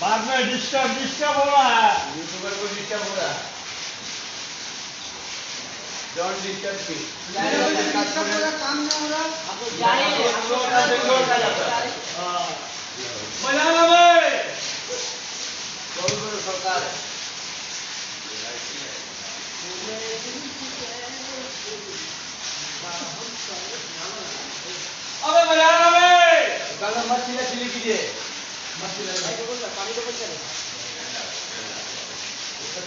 बाद में डिस्टर्ब हो रहा है। यूट्यूबर को डिस्टर्ब हो रहा है। Don't disturb me. काम नहीं हो रहा। बजाना भाई। बहुत बड़ा सरकार है। अबे बजाना भाई। कल मछली चिली कीजिए। मछली पानी तो बच जाए।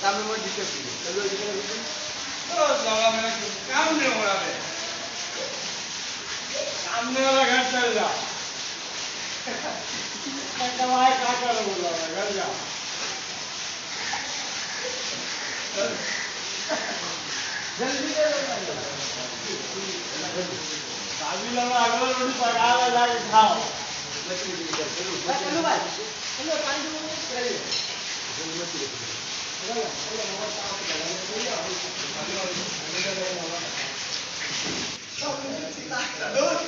काम में मत डिस्टर्ब कीजिए। चलो इधर लगा मेरा काम नहीं हो रहा है। सामने वाला घर चल जा। मैं दवाई खा कर बोला घर जा। जल्दी दे दो। शादी लगा अगला रोटी पका ले जाके खाओ। मछली चिली कर चलो भाई चलो पानी तो चलिए मछली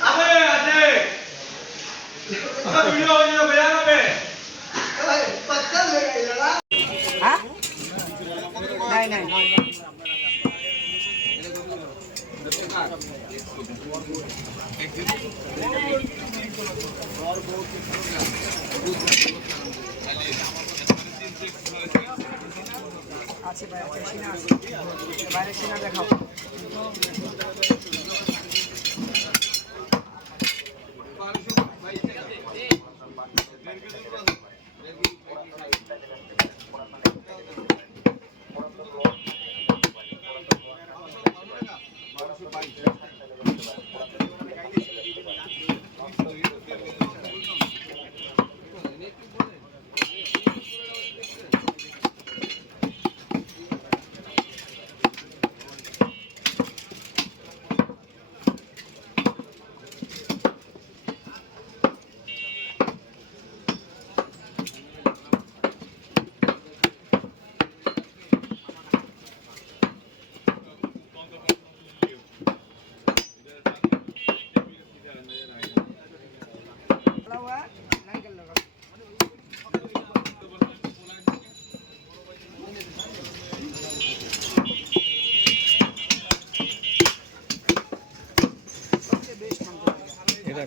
अबे अजय वीडियो हो गया बजाना पे। पत्थर ले गए लड़ा। हाँ नहीं আছে ভাই সিনা আছে বাইরে সিনা দেখাও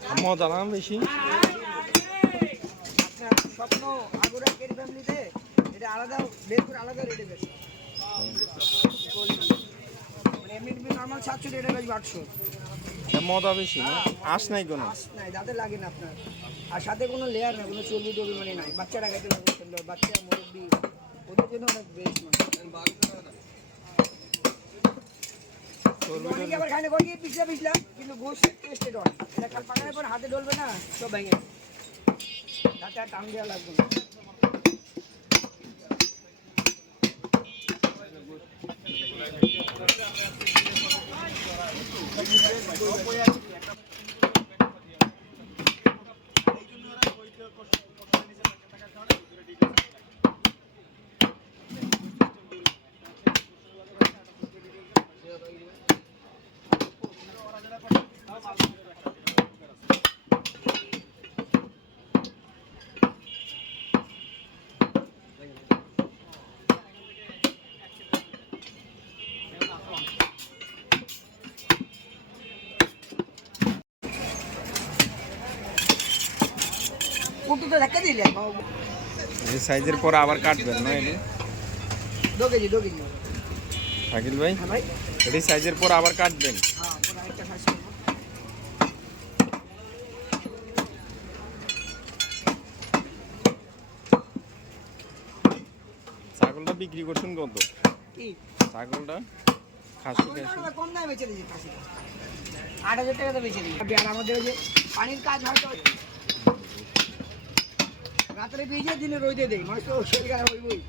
ক্ষমতা না বেশি স্বপ্ন আগুরা কের ফ্যামিলিতে এটা আলাদা বের করে আলাদা রেটে বেশি মানে এমনি নরমাল 700 রেটে বেশি 800 মজা বেশি না আঁশ নাই কোনো আঁশ নাই দাঁতে লাগে না আপনার আর সাথে কোনো লেয়ার না কোনো চর্বি টর্বি মানে নাই বাচ্চারা খাইতে পারবে সুন্দর বাচ্চা মুরব্বি ওদের জন্য অনেক বেস্ট মানে অনেকে আবার খায় না কি পিছলা কিন্তু গোশ টেস্টেড হয় এটা কাল পাকানোর পর হাতে ডলবে না সব ভেঙে দাঁতে আর টান দেওয়া লাগবে না কুটুতে ধাক্কা দিলে এই সাইজের পর আবার কাটবেন না এটা 2 কেজি শাকিল ভাই হ্যাঁ ভাই এই সাইজের পর আবার কাটবেন হ্যাঁ পুরো একটা সাইজ করব ছাগলটা বিক্রি করছেন কত কি ছাগলটা খাসি কম দামে বেচে দিয়েছি খাসি 8000 টাকাতে বেচে দিই আর আমাদের ওই যে পানির কাজ হয় তো রাতে ভিজে দিনে রোদে দেই মানুষ তো শরীর খারাপ হইবই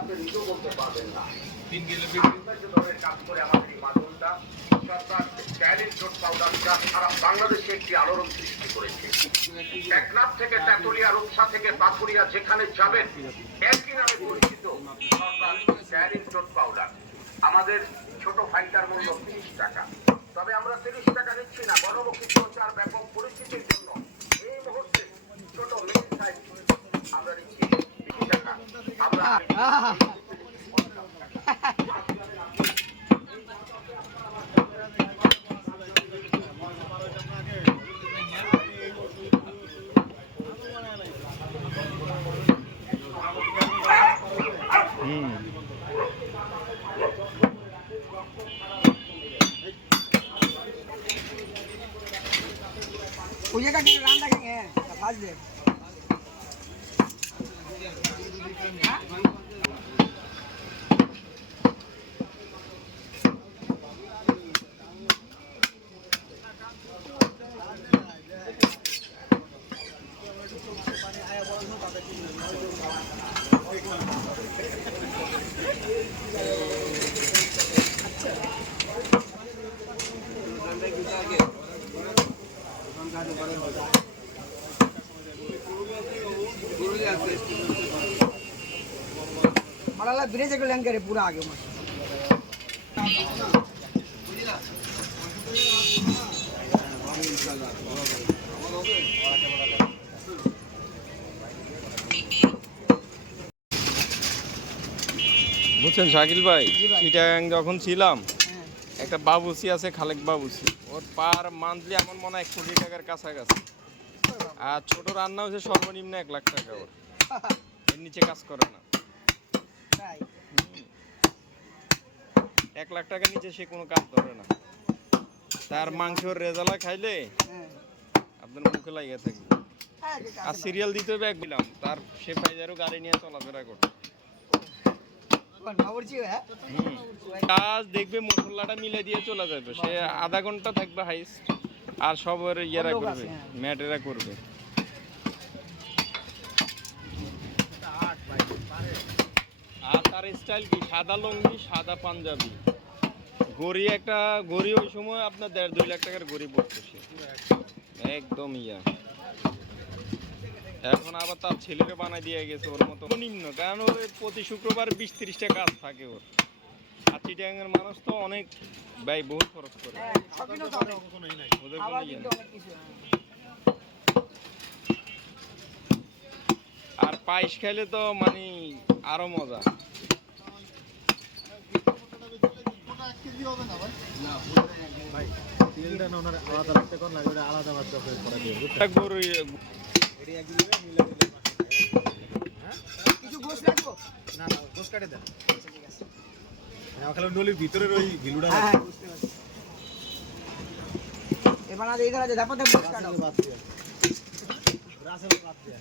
আপনি নিজেও বলতে পারবেন না 3 কিলো কাজ করে আমাদের এই মাধ্যমটা সরকার ক্যালিন জোট পাউডার যা সারা বাংলাদেশে একটি আলোড়ন সৃষ্টি করেছে। টেকনাফ থেকে তেঁতুলিয়া, রূপসা থেকে পাথুরিয়া যেখানে যাবেন একই নামে পরিচিত সরকার ক্যালিন জোট পাউডার। আমাদের ছোট ফাইটার মূল্য 30 টাকা, তবে আমরা 30 টাকা নিচ্ছি না। গণমুখী প্রচার ব্যাপক পরিচিতির জন্য এই মুহূর্তে ছোট মেন সাইজ আমরা নিচ্ছি 20 টাকা। আমরা पूजा का रान रखेंगे फाज दे माला ब्रिज को लैंग करे पूरा आगे मत বুঝছেন শাকিল ভাই, জি ভাই। চিটাগাং যখন ছিলাম একটা বাবুসি আছে, খালেক বাবুসি, ওর পার মান্থলি আমার মনে হয় 1 কোটি টাকার কাছাকাছি। আর ছোট রান্না হচ্ছে সর্বনিম্ন 1 লাখ টাকা, ওর এর নিচে কাজ করে না। 1 লাখ টাকার নিচে সে কোনো কাজ ধরে না। তার মাংসর রেজালা খাইলে আপনার মুখে লাগিয়ে থাকবে। আর সিরিয়াল দিতে হবে 1 দিলাম, তার সে ফাইজারও গাড়ি নিয়ে চলাফেরা করে। কাজ দেখবে মশলাটা মিলে দিয়ে চলে যাবে, সে আধা ঘন্টা থাকবে হাইস, আর সব ওর ইয়েরা করবে, ম্যাটেরা করবে। আর তার স্টাইল কি, সাদা লুঙ্গি, সাদা পাঞ্জাবি, গড়ি একটা গড়ি ওই সময় আপনার 1.5-2 লাখ টাকার গড়ি পড়তো সে, একদম ইয়া। এখন আবার তার ছেলেকে বানাই দিয়ে গেছে ওর মতো নিম্ন, কারণ ওর প্রতি শুক্রবার 20-30টা কাজ থাকে ওর। আর চিটাগাংয়ের মানুষ তো অনেক ব্যয় বহু খরচ করে, ওদের কোনো ইয়ে নেই। আর পায়েস খাইলে তো মানে আরো মজা। ভিতরের ওই ভিলুটা এবার না দেখে আছে দেখো দেখো বাদ দিয়ে রাসে বাদ দিয়ে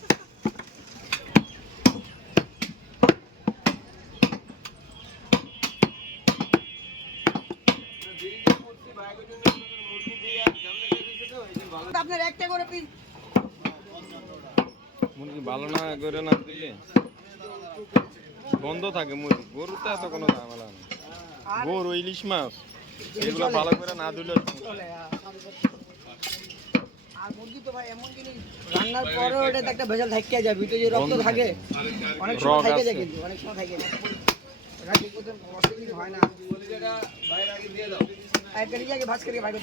আপনার একটা করে পিন মুরগি ভালো না করে না দিলে বন্ধ থাকে মুরগি। গরুতে এত কোনো ঝামেলা নেই। গরু, ইলিশ মাছ এগুলো ভালো করে না দিলে আর মুরগি তো ভাই এমন জিনিস রান্নার পরেও এটা একটা ভেজাল থাইকা যায়, ভিতরে যে রক্ত থাকে অনেক সময় থাইকা যায়, কিন্তু অনেক সময় থাইকা যায়, এটা ঠিক মতো হয় না। বাইরে আগে দিয়ে দাও, এক কেজি আগে ভাজ করে বাইরে